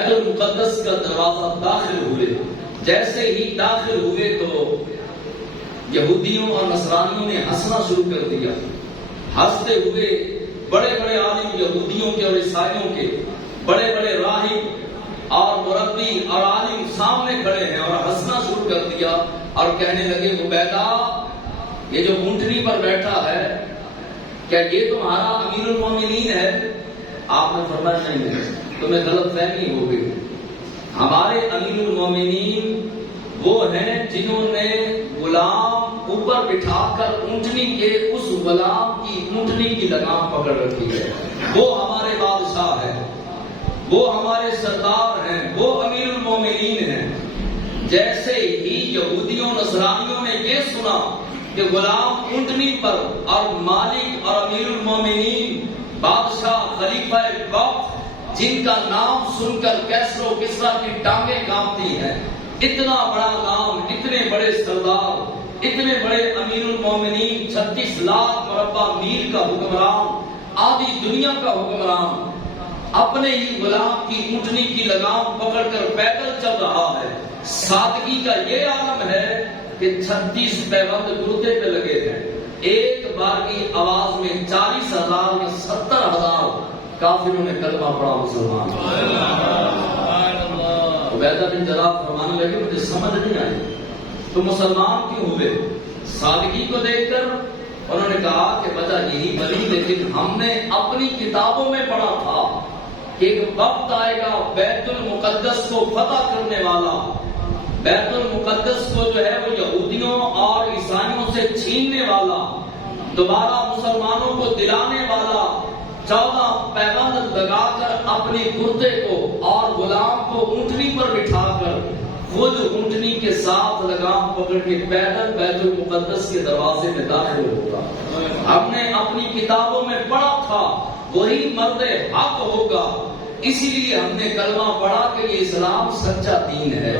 بیت المقدس کا دروازہ داخل ہوئے، جیسے ہی داخل ہوئے تو یہودیوں اور نصرانیوں نے ہنسنا شروع کر دیا۔ ہنستے ہوئے بڑے بڑے عالم یہودیوں کے اور عیسائیوں کے، بڑے بڑے راہب اور مربی اور عالم سامنے کھڑے ہیں اور ہنسنا شروع کر دیا اور کہنے لگے عبیدہ، یہ جو اونٹنی پر بیٹھا ہے کیا یہ تمہارا امیر المومنین ہے؟ آپ نے فرمایا نہیں ہے، تمہیں غلط فہمی ہو گئی۔ ہمارے امیر المومنین وہ ہیں جنہوں نے غلام اوپر بٹھا کر اونٹنی کے اس غلام کی اونٹنی کی لگام پکڑ رکھی ہے، وہ ہمارے بادشاہ ہیں، وہ ہمارے سردار ہیں، وہ امیر المومنین ہیں۔ جیسے ہی یہودیوں نصرانیوں نے یہ سنا کہ غلام اونٹنی پر اور مالک اور امیر المومنین بادشاہ خلیفہ وقت جن کا نام سن کر کیسر و کسریٰ کی ٹانگیں کانپتی ہیں، اتنا بڑا نام، اتنے بڑے سردار، اتنے بڑے امیر المومنین، 36 لاکھ مربع میل کا حکمران، آدھی دنیا کا حکمران، اپنے ہی غلام کی اونٹنی کی لگام پکڑ کر پیدل چل رہا ہے۔ سادگی کا یہ عالم ہے کہ 36 پیوند گردے پہ لگے ہیں، ایک بار کی آواز میں 40,000 میں 70,000 کافروں نے کلمہ پڑھا مسلمان۔ عبیدہ بن جراح فرمانے لگے مجھے سمجھ نہیں آئی تو مسلمان کیوں ہوئے؟ سادگی کو دیکھ کر انہوں نے کہا کہ وجہ یہی بنی، لیکن ہم نے اپنی کتابوں میں پڑھا تھا کہ ایک وقت آئے گا بیت المقدس کو فتح کرنے والا، بیت المقدس کو جو ہے وہ یہودیوں اور عیسائیوں سے چھیننے والا، دوبارہ مسلمانوں کو دلانے والا، 14 پیبند لگا کر اپنی گردے کو اور غلام کو اونٹنی پر بٹھا کر خود اونٹنی کے ساتھ لگام پکڑ کے پیدل بیت المقدس کے دروازے میں داخل ہوگا۔ ہم نے اپنی کتابوں میں پڑھا تھا وہی مرد حق ہوگا، اسی لیے ہم نے کلمہ پڑھا کہ یہ اسلام سچا دین ہے،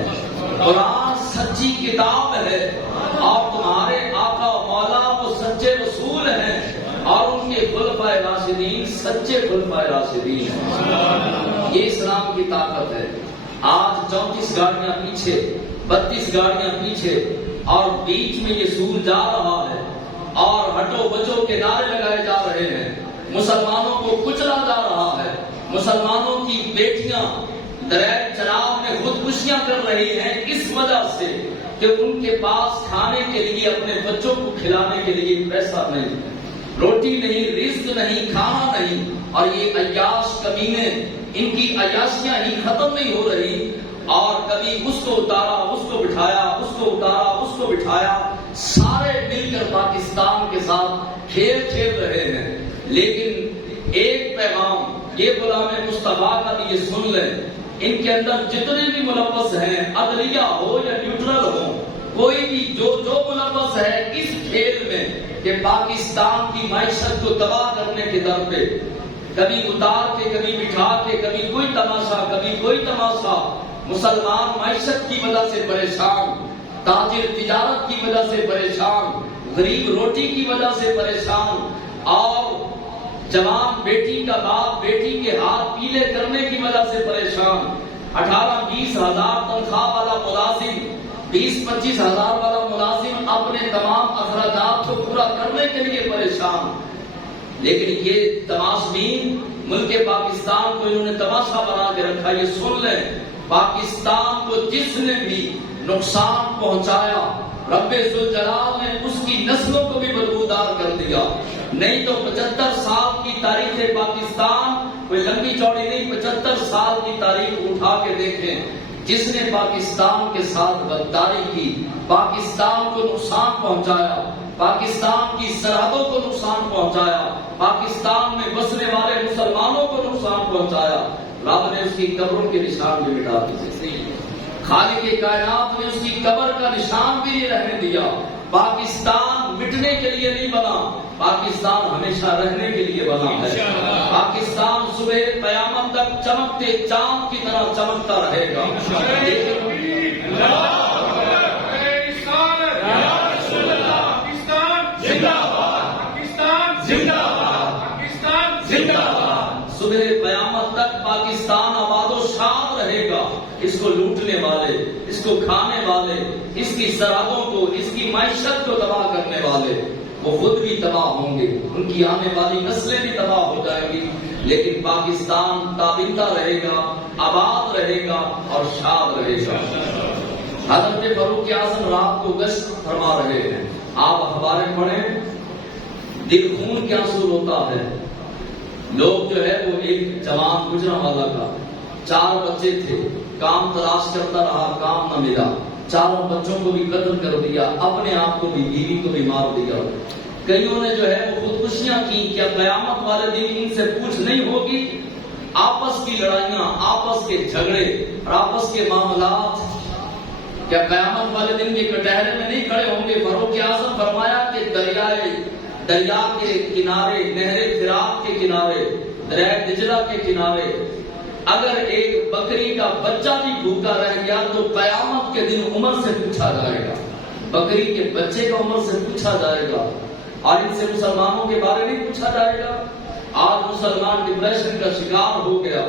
قرآن سچی کتاب ہے، اور تمہارے آقا و مولا وہ سچے رسول ہیں اور ان کے خلفائے راشدین سچے خلفائے راشدین ہیں۔ یہ اسلام کی طاقت ہے۔ آج 34 گاڑیاں پیچھے، 32 گاڑیاں پیچھے، اور بیچ میں یہ سور جا رہا ہے اور ہٹو بچو کے نعرے لگائے جا رہے ہیں، مسلمانوں کو کچلا جا رہا ہے، مسلمانوں کی بیٹیاں دریائے چناب میں خودکشیاں کر رہی ہیں اس وجہ سے کہ ان کے پاس کھانے کے لیے اپنے بچوں کو کھلانے کے لیے پیسہ نہیں، روٹی نہیں، رزق نہیں، کھانا نہیں، اور یہ عیاش کمینے ان کی عیاشیاں ہی ختم نہیں ہو رہی، اور کبھی اس کو اتارا اس کو بٹھایا، اس کو اتارا اس کو بٹھایا، سارے مل کر پاکستان کے ساتھ کھیل کھیل رہے ہیں۔ لیکن ایک پیغام یہ غلام مصطفیٰ کا بھی یہ سن لیں، ان کے اندر جتنے بھی ملوث ہیں، عدلیہ ہو یا نیوٹرل ہو، کوئی بھی جو ملوث ہے اس کھیل میں کہ پاکستان کی معیشت کو تباہ کرنے کے در پہ کبھی اتار کے، کبھی بٹھا کے، کبھی کوئی تماشا، کبھی کوئی تماشا، مسلمان معیشت کی وجہ سے پریشان، تاجر تجارت کی وجہ سے پریشان، غریب روٹی کی وجہ سے پریشان، اور جوان بیٹی کا باپ بیٹی کے ہاتھ پیلے کرنے کی وجہ سے پریشان، 18-20 ہزار تنخواہ والا ملازم، 20-25 ہزار والا ملازم اپنے تمام اخراجات کو پورا کرنے کے لیے پریشان۔ لیکن یہ تماشبین ملک پاکستان کو انہوں نے تماشا بنا کے رکھا۔ یہ سن لیں، پاکستان کو جس نے بھی نقصان پہنچایا رب ذوالجلال نے اس کی نسلوں کو بھی بدبودار کر دیا۔ نہیں تو 75 سال کی تاریخ پاکستان کوئی لمبی چوڑی نہیں، 75 سال کی تاریخ اٹھا کے دیکھیں، جس نے پاکستان کے ساتھ غداری کی، پاکستان کو نقصان پہنچایا، پاکستان کی سرحدوں کو نقصان پہنچایا، پاکستان میں بسنے والے مسلمانوں کو نقصان پہنچایا، رب نے اس کی قبروں کے نشان بھی مٹا دیے، خالق کائنات نے اس کی قبر کا نشان بھی نہیں رہنے دیا۔ پاکستان مٹنے کے لیے نہیں بنا، پاکستان ہمیشہ رہنے کے لیے بنا ہے۔ پاکستان صبح قیامت تک چمکتے چاند کی طرح چمکتا رہے گا۔ صبح قیامت تک پاکستان آباد و شاد رہے رہے گا اس کو لوٹنے والے، اس کو کھانے والے، اس کی سرحدوں کو، اس کی معیشت کو تباہ کرنے والے، وہ خود بھی تباہ ہوں گے، ان کی آنے والی نسلیں بھی تباہ ہو جائیں گی، لیکن پاکستان تابندہ رہے گا، آباد رہے گا اور شاد رہے گا۔ حضرت فاروق اعظم رات کو گشت فرما رہے ہیں، آپ اخباریں پڑھیں، دل خون کے آنسو ہوتا ہے۔ لوگ جو ہے وہ ایک جوان گجرانوالہ کا 4 بچے تھے، کام تلاش کرتا رہا، کام نہ ملا، 4 بچوں کو بھی قتل کر دیا، اپنے آپ کو بھی، بیوی کو بھی مار دیا۔ کئیوں نے جو ہے وہ خودکشیاں کی۔ کیا قیامت والے دن ان سے پوچھ نہیں ہوگی؟ آپس کی لڑائیاں، آپس کے جھگڑے اور آپس کے معاملات، کیا قیامت والے دن یہ کٹہرے میں نہیں کھڑے ہوں گے؟ فاروق اعظم فرمایا کہ دریا کے کنارے، نہر فرات کے کنارے، دریا دجلہ کے کنارے اگر ایک بکری کا بچہ بھی بھوکا رہ گیا تو قیامت کے دن عمر سے پوچھا جائے گا، بکری کے بچے کا عمر سے پوچھا جائے گا، اور ان سے مسلمانوں کے بارے میں پوچھا جائے گا۔ آج مسلمان ڈپریشن کا شکار ہو گیا،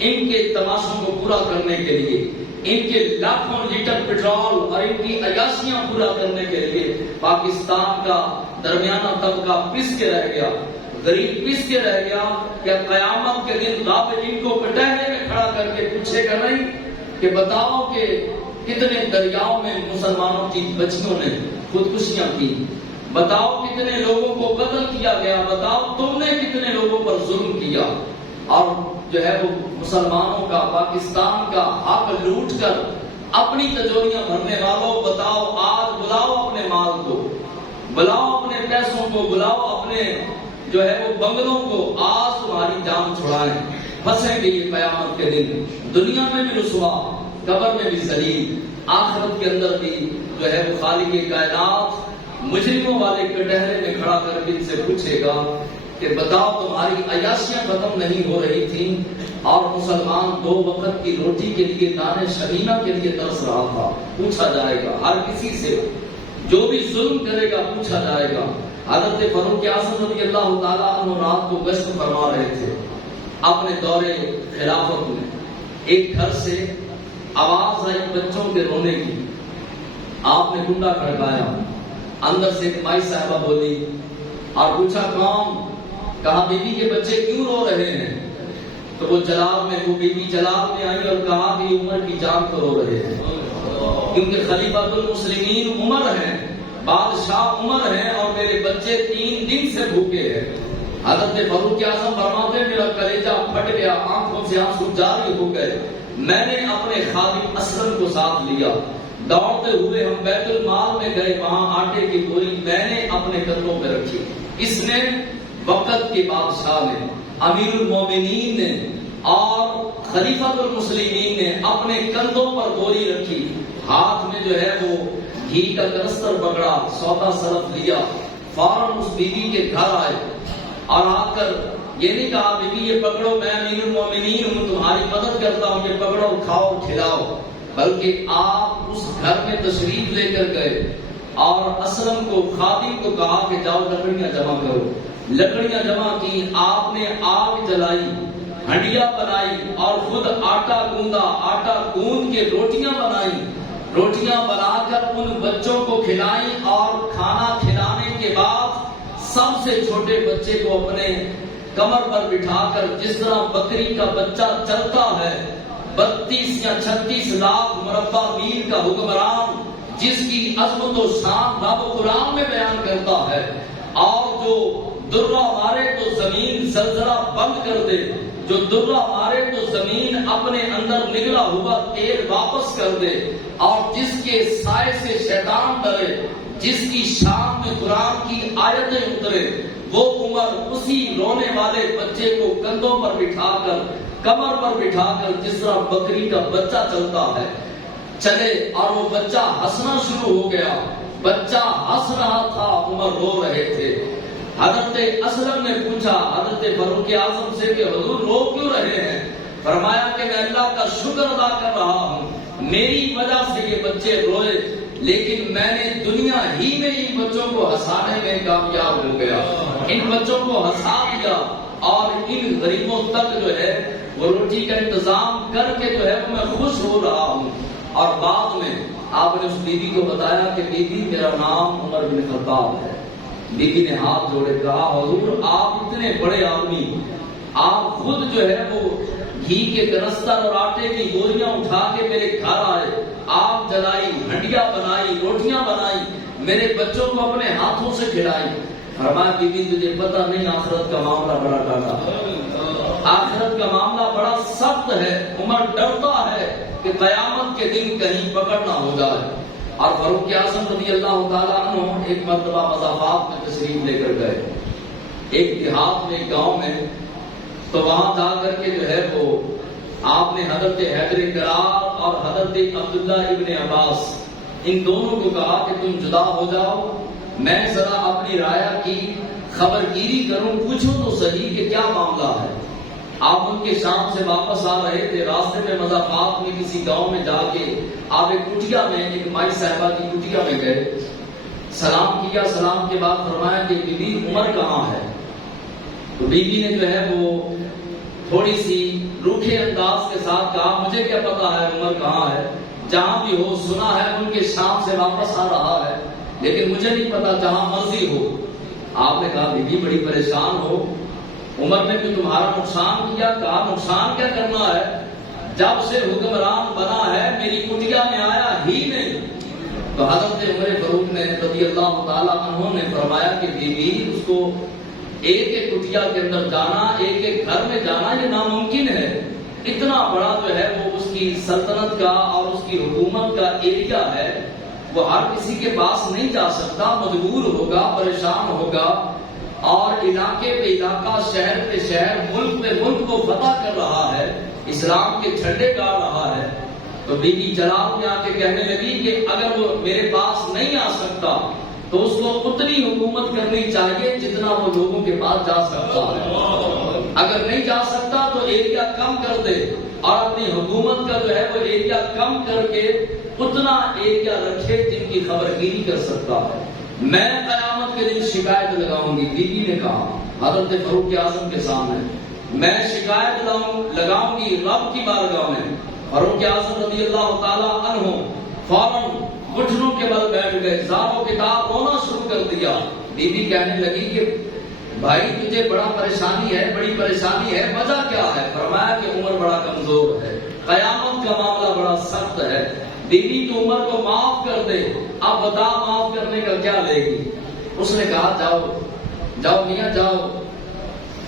ان کے تماشوں کو پورا کرنے کے لیے، ان کے لاکھوں لیٹر پیٹرول اور ان کی عیاشیاں پورا کرنے کے لیے پاکستان کا درمیانہ طبقہ پس کے رہ گیا، غریب پس کے رہ گیا۔ کیا قیامت کے دن رب ان کو کٹہرے میں کھڑا کر کے پوچھے گا نہیں کہ بتاؤ کہ کتنے دریاؤں میں مسلمانوں کی بچیوں نے خودکشیاں کی، بتاؤ کتنے لوگوں کو قتل کیا گیا، بتاؤ تم نے کتنے لوگوں پر ظلم کیا، اور جو ہے وہ مسلمانوں کا، پاکستان کا حق لوٹ کر اپنی تجوریاں بھرنے والوں، بتاؤ آج بلاؤ اپنے مال کو، بلاؤ اپنے پیسوں کو، بلاؤ اپنے جو ہے وہ بنگلوں کو، آج تمہاری جان چھڑائیں، پھنسیں گے یہ قیامت کے دن، دنیا میں بھی رسوا، قبر میں بھی ذلیل، آخرت کے اندر بھی جو ہے وہ خالق کائنات مجرموں والے کٹہرے میں کھڑا کر کے ان سے پوچھے گا کہ بتاؤ تمہاری عیاشیاں ختم نہیں ہو رہی تھیں اور مسلمان 2 وقت کی روٹی کے لیے دانے شبینہ کے لیے ترس رہا تھا؟ پوچھا جائے گا ہر کسی سے، جو بھی ظلم کرے گا پوچھا جائے گا۔ حضرت فاروق اعظم رضی اللہ تعالیٰ عنہ رات کو گشت فرما رہے تھے اپنے دور خلافت میں، ایک گھر سے آواز آئی بچوں کے رونے کی، آپ نے کنڈا کھڑکایا، اندر سے ایک مائی صاحبہ بولی اور پوچھا کون؟ کہا بی بی کے بچے کیوں رو رہے ہیں؟ تو وہ جلال میں، وہ بی بی جلال میں آئی اور کہا کہ عمر کی جان کو رو رہے ہیں، کیونکہ خلیفۃ المسلمین عمر ہیں، بادشاہ عمر ہیں اور میرے بچے 3 دن سے بھوکے ہیں۔ حضرت فاروق اعظم فرماتے ہیں میرا کلیجہ پھٹ گیا، آنکھوں سے آنسو جاری ہو گئے، میں نے اپنے خادم اسلم کو ساتھ لیا، دوڑتے ہوئے ہم بیت المال میں گئے، وہاں آٹے کی بوری میں نے اپنے کندھوں پہ رکھی، اس نے وقت کے بادشاہ نے، امیر المومنین نے اور خلیفۃ المسلمین نے اپنے کندھوں پر بوری رکھی، ہاتھ میں جو ہے وہ گھی کا کنستر پکڑا، سودا سلف لیا، فوراً اس بیوی کے گھر آئے اور آ کر یہ نہیں کہا بیوی یہ پکڑو میں امیر المومنین ہوں، تمہاری مدد کرتا ہوں، یہ پکڑو کھاؤ کھلاؤ، بلکہ آپ اس گھر میں تشریف لے کر گئے اور اسلم کو، خادم کو کہا کہ جاؤ لکڑیاں جمع کرو، لکڑیاں جمع کی، آپ نے آگ جلائی، ہنڈیا بنائی اور خود آٹا گوندا، آٹا گوند کے روٹیاں بنائی، روٹیاں بنا کر ان بچوں کو کھلائی، اور کھانا کھلانے کے بعد سب سے چھوٹے بچے کو اپنے کمر پر بٹھا کر جس طرح بکری کا بچہ چلتا ہے، 32 یا 36 لاکھ مربع میل کا حکمران جس کی عظمت و شان رب قرآن میں بیان کرتا ہے، اور جو درہ مارے تو زمین زلزلہ بند کر دے، جو درہ مارے تو زمین اپنے اندر نگلا ہوا تیل واپس کر دے، اور جس کے سائے سے شیطان ڈرے، جس کی شان میں قرآن کی آیتیں اترے، وہ عمر اسی رونے والے بچے کو کندھوں پر بٹھا کر، کمر پر بٹھا کر جس طرح بکری کا بچہ چلتا ہے چلے، اور وہ بچہ ہنسنا شروع ہو گیا، بچہ ہنس رہا تھا، عمر رو رہے تھے۔ حضرت اسلم نے پوچھا حضرت فاروق اعظم سے کہ حضور رو کیوں رہے ہیں؟ فرمایا کہ میں اللہ کا شکر ادا کر رہا ہوں، میری وجہ سے یہ بچے روئے، لیکن میں نے دنیا ہی میں ان بچوں کو ہنسانے میں کامیاب ہو گیا، ان بچوں کو ہنسا دیا، اور ان غریبوں تک جو ہے وہ روٹی کا انتظام کر کے جو ہے وہ میں خوش ہو رہا ہوں. اور بعد میں آپ نے اس بیوی کو بتایا کہ بیوی میرا نام عمر بن خطاب ہے. بیوی نے ہاتھ جوڑے کہا حضور آپ اتنے بڑے آدمی، آپ خود جو ہے وہ گھی کے کنستر اور آٹے کی بوریاں اٹھا کے میرے گھر آئے، آپ جلائی، ہنڈیاں بنائی، روٹیاں بنائی، میرے بچوں کو اپنے ہاتھوں سے کھلائی. فرمایا بیوی تجھے پتہ نہیں آخرت کا معاملہ بڑا ڈاٹا، آخرت کا معاملہ بڑا سخت ہے. عمر ڈرتا ہے کہ قیامت کے دن کہیں پکڑ نہ ہو جائے. اور فاروق اعظم رضی اللہ تعالیٰ عنہ ایک مرتبہ مضافات میں تشریف لے کر گئے، ایک دیہات میں، ایک گاؤں میں. تو وہاں جا کر کے جو ہے وہ آپ نے حضرت حیدر کرار اور حضرت عبداللہ ابن عباس ان دونوں کو کہا کہ تم جدا ہو جاؤ، میں ذرا اپنی رایا کی خبر گیری کروں، پوچھو تو صحیح کہ کیا معاملہ ہے. آپ ان کے شام سے واپس آ رہے تھے، راستے میں مضافات میں کسی گاؤں میں جا کے آپ ایک کٹیا میں، ایک مائی صاحبہ کی کٹیا میں گئے، سلام کیا. سلام کے بعد فرمایا کہ بی بی عمر کہاں ہے؟ تو بی بی نے جو ہے وہ تھوڑی سی روکھے انداز کے ساتھ کہا مجھے کیا پتا ہے عمر کہاں ہے، جہاں بھی ہو سنا ہے ان کے شام سے واپس آ رہا ہے، لیکن مجھے نہیں پتا، جہاں مرضی ہو. آپ نے کہا بی بی بڑی پریشان ہو، عمر نے بھی تمہارا نقصان کیا؟ کہا نقصان کیا کرنا ہے، جب سے حکمران بنا ہے میری کٹیا میں آیا ہی نہیں. تو حضرت عمر فاروق نے رضی اللہ تعالیٰ عنہ نے فرمایا کہ بیوی اس کو ایک ایک کٹیا کے اندر جانا، ایک ایک گھر میں جانا یہ ناممکن ہے. اتنا بڑا جو ہے وہ اس کی سلطنت کا اور اس کی حکومت کا ایریا ہے، وہ ہر کسی کے پاس نہیں جا سکتا، مجبور ہوگا، پریشان ہوگا، اور علاقے پہ علاقہ، شہر پہ شہر، ملک پہ ملک کو فتح کر رہا ہے، اسلام کے جھنڈے گاڑ رہا ہے. تو بی بی جلال میں آ کے کہنے لگی کہ اگر وہ میرے پاس نہیں آ سکتا تو اس کو اتنی حکومت کرنی چاہیے جتنا وہ لوگوں کے پاس جا سکتا ہے. اگر نہیں جا سکتا تو ایریا کم کر دے، اور اپنی حکومت کا جو ہے وہ ایریا کم کر کے اتنا ایریا رکھے جن کی خبر گیری کر سکتا ہے. میں قیامت کے دن شکایت لگاؤں گی. بی بی نے کہا حضرت فاروق اعظم کے سامنے میں شکایت لگاؤں گی رب کی بارگاہ میں. فاروق اعظم رضی اللہ تعالیٰ عنہ فوراً گھٹنوں کے بل بیٹھ گئے، زاروں کتاب رونا شروع کر دیا. بی بی کہنے لگی کہ بھائی تجھے بڑا پریشانی ہے، بڑی پریشانی ہے، وجہ کیا ہے؟ فرمایا کہ عمر بڑا کمزور ہے، قیامت کا معاملہ بڑا سخت ہے. بیوی تو عمر کو معاف کر دے، اب بتا معاف کرنے کا کیا لے گی؟ اس نے کہا جاؤ جاؤ میاں جاؤ.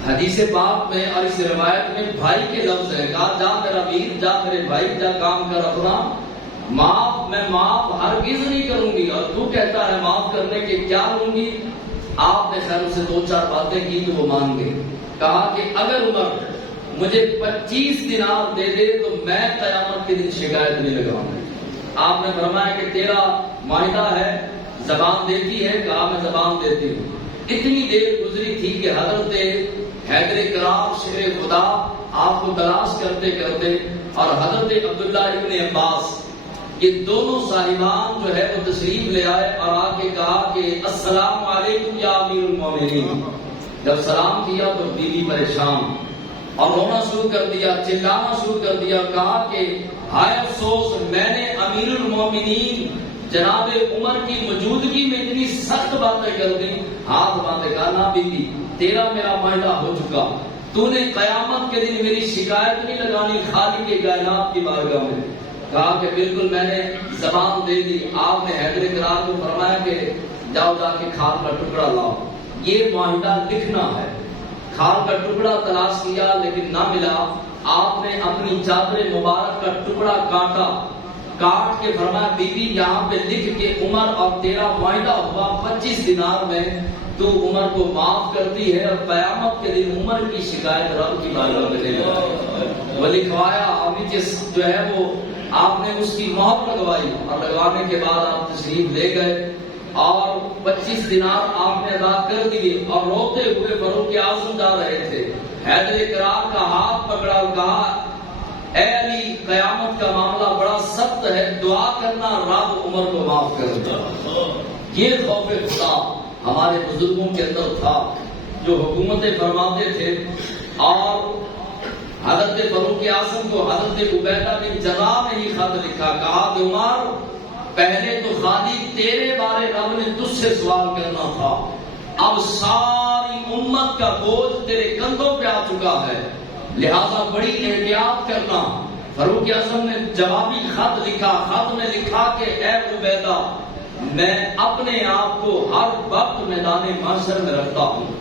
حدیث پاک میں اور اس روایت میں بھائی کے لفظ ہے، کہا جا میرا ویر، جا میرے بھائی، جا کام کر اپنا. معاف میں معاف ہرگز نہیں کروں گی، اور تو کہتا ہے معاف کرنے کے کیا لوں گی؟ آپ نے خیر اسے دو چار باتیں کی تو وہ مان گئی. کہا کہ اگر عمر مجھے 25 دینار دے دے تو میں قیامت کے دن شکایت نہیں لگاؤں گی. آپ نے فرمایا کہ تیرا معاہدہ ہے، زبان دیتی ہے؟ کہا میں زبان دیتی ہوں. اتنی دیر گزری تھی کہ حضرت حیدر کرار شیر خدا آپ کو تلاش کرتے کرتے اور حضرت عبداللہ ابن عباس یہ دونوں صاحبان جو ہے وہ تشریف لے آئے اور آ کے کہا کہ السلام علیکم یا امیر المومنین. جب سلام کیا تو بیوی پریشان اور رونا شروع کر دیا، چلانا شروع کر دیا. کہا کہ ہائے افسوس، میں نے امیر المومنین جناب عمر کی موجودگی میں اتنی سخت باتیں کر دی. ہاتھ باندھے کہا نہ بیوی، تیرا میرا معاہدہ ہو چکا، تو نے قیامت کے دن میری شکایت نہیں لگانی خالق کے کائنات کی بارگاہ میں. کہا کہ بالکل میں نے زبان دے دی. آپ نے حیدر کرار کو فرمایا کہ جاؤ جا کے کھال کا ٹکڑا لاؤ، یہ معاہدہ لکھنا ہے. کھال کا ٹکڑا تلاش کیا لیکن نہ ملا. آپ نے اپنی چادر مبارک کا ٹکڑا کاٹا، کاٹ کے فرمایا بی بی یہاں پہ لکھ کے عمر اور تیرا معاہدہ ہوا 25 دینار میں تو عمر کو معاف کرتی ہے اور قیامت کے دن عمر کی شکایت رب کی بارگاہ میں لے گا. وہ لکھوایا اور نیچے جو ہے وہ آپ نے اس کی مہر لگوائی اور لگوانے کے بعد آپ تشریف لے گئے اور 25 دینار آپ نے ادا کر دیے اور روتے ہوئے فاروق اعظم جا رہے تھے. حیدر کرار کا ہاتھ پکڑا اور کہا اے علی قیامت کا معاملہ بڑا سخت ہے، دعا کرنا رب عمر کو معاف کر دے. یہ خوف خدا ہمارے بزرگوں کے اندر تھا جو حکومتیں فرماتے تھے اور حضرت فاروق اعظم کو حضرت عبیدہ بن جراح نے ہی خط لکھا، کہا کہ عمر پہلے تو خالی تیرے بارے رب نے تجھ سے سوال کرنا تھا، اب ساری امت کا بوجھ تیرے کندھوں پہ آ چکا ہے، لہذا بڑی احتیاط کرنا۔ فاروق اعظم نے جوابی خط لکھا، خط میں لکھا کہ اے عبیدہ میں اپنے آپ کو ہر وقت میدان محشر میں رکھتا ہوں،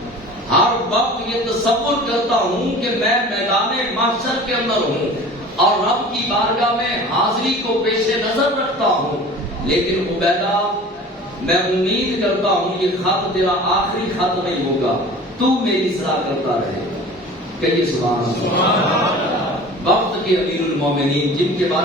ہر وقت یہ تصور کرتا ہوں کہ میں میدان محشر کے اندر ہوں اور رب کی بارگاہ میں حاضری کو پیش نظر رکھتا ہوں، لیکن عبیدہ میں امید کرتا ہوں یہ خط تیرا آخری خط نہیں ہوگا، تو میری اصلاح کرتا رہے گا۔ کہیے سبحان اللہ۔ وقت کے امیر المومنین جن کے بارے